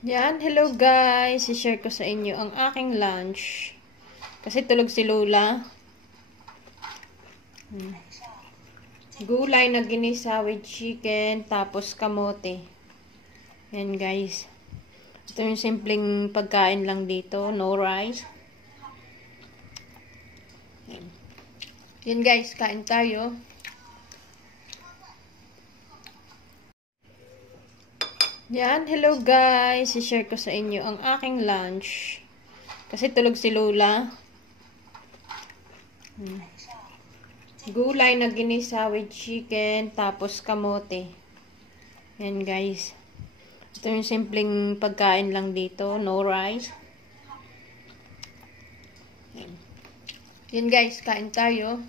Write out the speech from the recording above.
Yan, hello guys. I-share ko sa inyo ang aking lunch. Kasi tulog si Lola. Gulay na ginisa with chicken, tapos kamote. Yan guys. Ito yung simpleng pagkain lang dito. No rice. Yan guys, kain tayo. Yan, hello guys. I-share ko sa inyo ang aking lunch. Kasi tulog si Lola. Gulay na ginisa with chicken, tapos kamote. Yan guys. Ito yung simpleng pagkain lang dito. No rice. Yan guys, kain tayo.